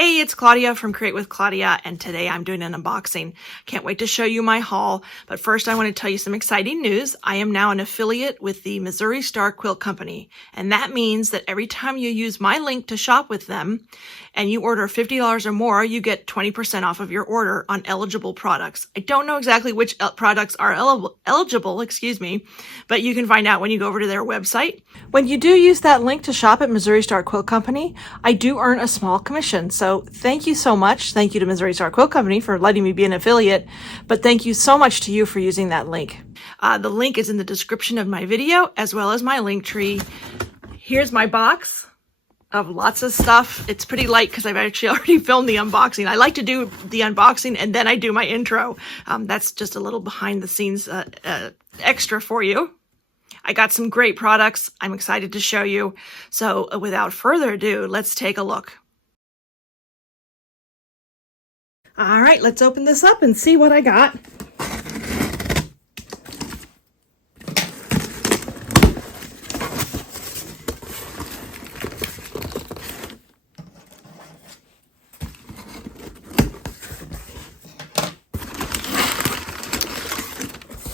Hey, it's Claudia from Create with Claudia, and today I'm doing an unboxing. Can't wait to show you my haul, but first I want to tell you some exciting news. I am now an affiliate with the Missouri Star Quilt Company, and that means that every time you use my link to shop with them and you order $50 or more, you get 20% off of your order on eligible products. I don't know exactly which products are eligible, but you can find out when you go over to their website. When you do use that link to shop at Missouri Star Quilt Company, I do earn a small commission. So thank you so much. Thank you to Missouri Star Quilt Company for letting me be an affiliate, but thank you so much to you for using that link. The link is in the description of my video as well as my link tree. Here's my box of lots of stuff. It's pretty light because I've actually already filmed the unboxing. I like to do the unboxing and then I do my intro. That's just a little behind the scenes extra for you. I got some great products. I'm excited to show you. So without further ado, let's take a look. All right, let's open this up and see what I got.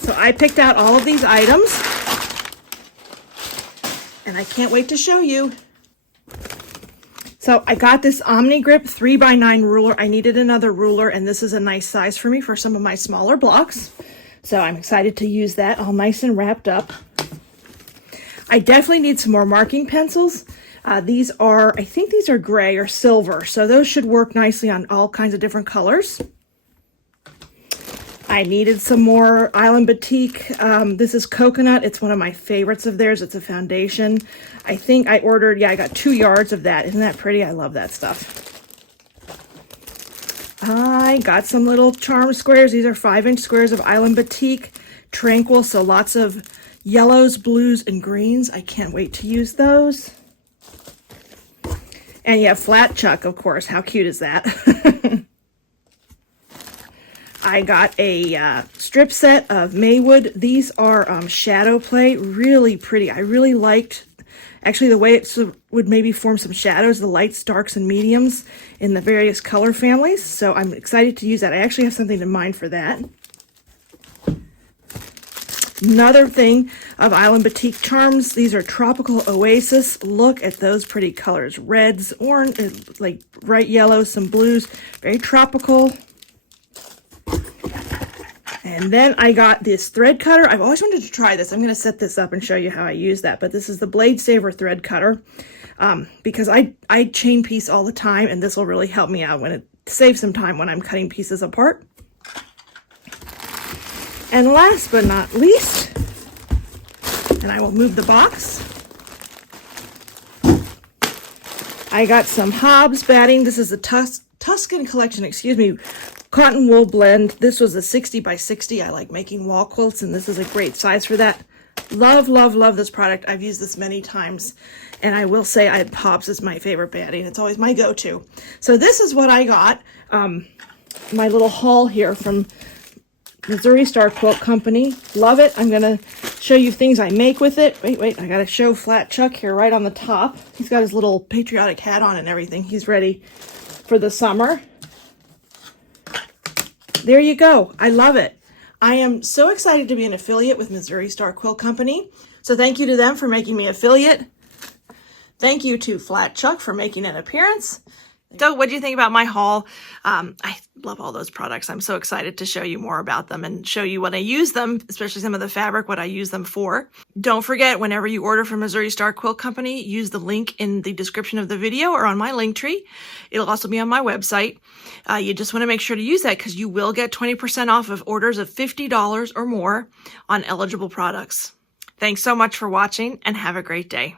So I picked out all of these items, and I can't wait to show you. So I got this OmniGrip 3x9 ruler. I needed another ruler, and this is a nice size for me for some of my smaller blocks. So I'm excited to use that all nice and wrapped up. I definitely need some more marking pencils. These are, I think these are gray or silver, so those should work nicely on all kinds of different colors. I needed some more Island Batik. This is Coconut. It's one of my favorites of theirs. It's a foundation. I think I ordered, I got 2 yards of that. Isn't that pretty? I love that stuff. I got some little charm squares. These are 5-inch squares of Island Batik. Tranquil, so lots of yellows, blues, and greens. I can't wait to use those. And you have Flat Chuck, of course. How cute is that? I got a strip set of Maywood. These are shadow play, really pretty. I really liked actually the way it would maybe form some shadows, the lights, darks, and mediums in the various color families. So I'm excited to use that. I actually have something in mind for that. Another thing of Island Batik charms. These are Tropical Oasis. Look at those pretty colors. Reds, orange, like bright yellows, some blues. Very tropical. And then I got this thread cutter. I've always wanted to try this. I'm going to set this up and show you how I use that. But this is the Blade Saver thread cutter because I chain piece all the time, and this will really help me out when it saves some time when I'm cutting pieces apart. And last but not least, and I will move the box, I got some Hobbs batting. This is a Tuscan collection, cotton wool blend. This was a 60 by 60. I like making wall quilts, and this is a great size for that. Love, love, love this product. I've used this many times, and I will say Hobbs is my favorite batting. It's always my go-to. So this is what I got. My little haul here from Missouri Star Quilt Company. Love it. I'm going to show you things I make with it. Wait, I got to show Flat Chuck here right on the top. He's got his little patriotic hat on and everything. He's ready for the summer. There you go. I love it. I am so excited to be an affiliate with Missouri Star Quilt Company. So thank you to them for making me affiliate. Thank you to Flat Chuck for making an appearance. So what do you think about my haul? I love all those products. I'm so excited to show you more about them and show you when I use them, especially some of the fabric, what I use them for. Don't forget, whenever you order from Missouri Star Quilt Company, use the link in the description of the video or on my link tree. It'll also be on my website. You just want to make sure to use that because you will get 20% off of orders of $50 or more on eligible products. Thanks so much for watching and have a great day.